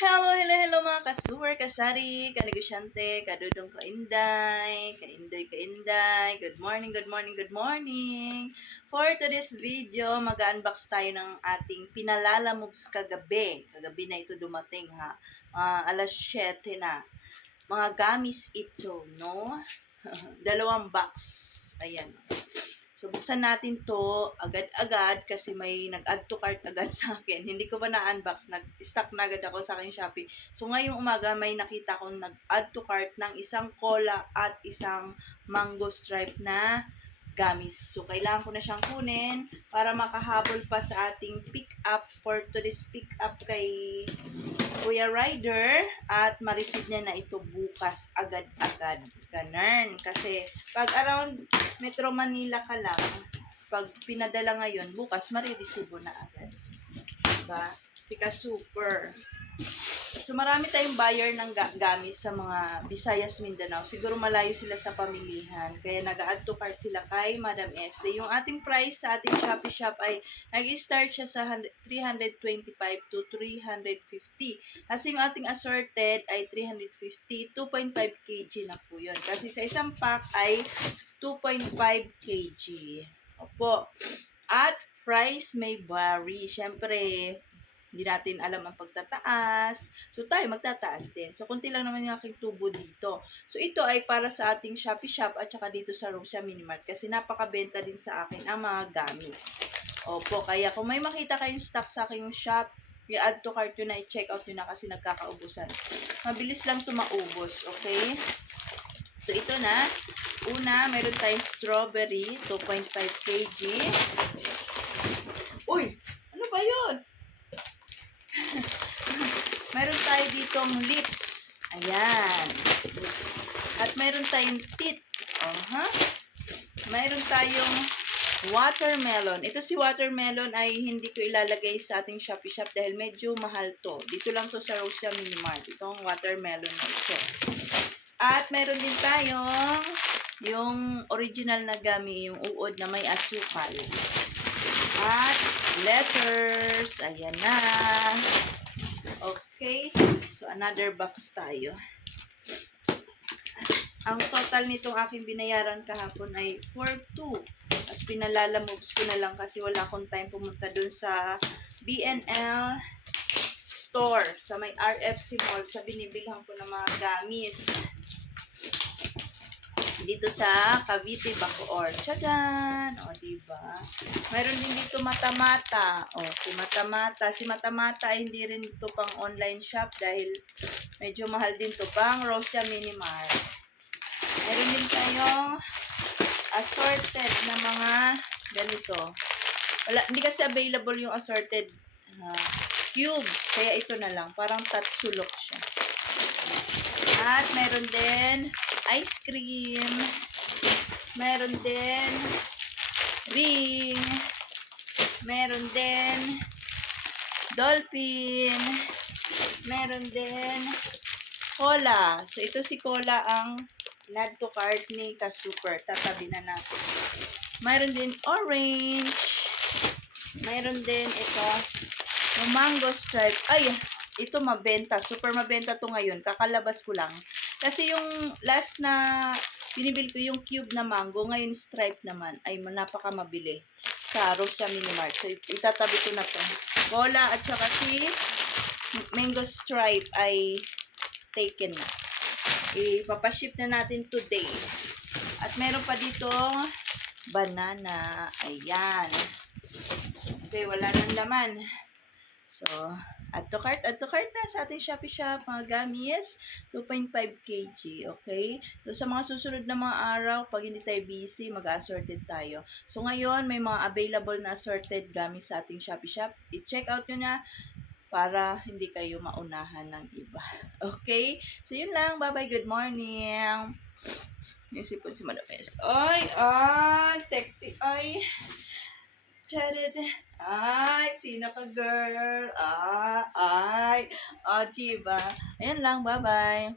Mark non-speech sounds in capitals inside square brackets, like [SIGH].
Hello, hello, hello mga kasuwer, kasari, kanegosyante, kadudong kainday, kainday, kainday. Good morning, good morning, good morning. For today's video, mag-unbox tayo ng ating pinalala moves kagabi. Kagabi na ito dumating ha. Ah, alas 7 na. Mga gamis ito, no? [LAUGHS] Dalawang box. Ayan. So, buksan natin to agad-agad kasi may nag-add to cart agad [LAUGHS] sa akin. Hindi ko pa na-unbox. Nag-stock na agad ako sa aking Shopee. So, ngayong umaga may nakita kong nag-add to cart ng isang cola at isang mango stripe na gamis. So, kailangan ko na siyang kunin para makahabol pa sa ating pick-up for today's pick-up kay Kuya Ryder at ma-receive niya na ito bukas agad-agad. Ganun. Kasi pag around Metro Manila ka lang, pag pinadala ngayon, bukas marireceive na agad. Diba? Sika super. So marami tayong buyer ng ga- gamis sa mga Visayas, Mindanao. Siguro malayo sila sa pamilihan. Kaya nag-add to cart sila kay Madam Este. Yung ating price sa ating Shopee Shop ay nag-start siya sa 100 325 to 350. Kasi yung ating assorted ay 350, 2.5 kg na po yun. Kasi sa isang pack ay 2.5 kg. Opo. At price may vary. Siyempre, hindi natin alam ang pagtataas. So, tayo magtataas din. So, kunti lang naman yung aking tubo dito. So, ito ay para sa ating Shopee Shop at saka dito sa Rosia Minimart kasi napakabenta din sa akin ang mga gamis. Opo, kaya kung may makita kayong stock sa aking shop, i-add to cart yun na, i-check out yun na kasi nagkakaubusan. Mabilis lang ito maubos, okay? So, ito na. Una, meron tayong strawberry, 2.5 kg. Uy! Ano ba yun? meron ditong lips. Ayan. Lips. At meron tayong teeth. Uh-huh. Meron tayong watermelon. Ito si watermelon ay hindi ko ilalagay sa ating Shopee Shop dahil medyo mahal to. Dito lang to sa Rosia Minimart. Itong watermelon na ito. At meron din tayong yung original na gami, yung uod na may asukal. At letters. Ayan na. Okay. So, another box tayo. Ang total nitong aking binayaran kahapon ay 4.2. Tapos pinalala moves ko na lang kasi wala akong time pumunta dun sa BNL store sa may RFC Mall sa binibilhan ko ng mga gamis dito sa Cavite, Bacoor. Tchadan! O, diba? Mayroon din dito Matamata. O, si Matamata. Si Matamata ay hindi rin ito pang online shop dahil medyo mahal din to pang Rosia Minimart. Meron din tayong assorted na mga ganito. Wala, hindi kasi available yung assorted uh, cube. Kaya ito na lang. Parang tatsulok siya. At meron din ice cream. Meron din ring. Meron din dolphin. Meron din cola. So, ito si cola ang add to cart ni Ka-Super. Tatabi na natin. Meron din orange. Meron din ito yung mango stripe. Ay, ito mabenta. Super mabenta to ngayon. Kakalabas ko lang. Kasi yung last na binibili ko yung cube na mango, ngayon stripe naman, ay napaka mabili sa Rosia Minimart. So, itatabi ko na to. Cola at saka si mango stripe ay taken na. Ipapaship na natin today. At meron pa dito banana. Ayan. Okay, wala nang laman. So, add to cart, add to cart na sa ating Shopee Shop, mga gamis, 2.5 kg, okay? So, sa mga susunod na mga araw, pag hindi tayo busy, mag-assorted tayo. So, ngayon, may mga available na assorted gamis sa ating Shopee Shop. I-check out nyo na para hindi kayo maunahan ng iba. [LAUGHS] Okay? So, yun lang. Bye-bye. Good morning. Yung sipon si Madam. Ay, ay, tekti, ay. Charid. Ay, sino ka girl? Ah, ay. O, oh, diba? Ayan lang, bye-bye.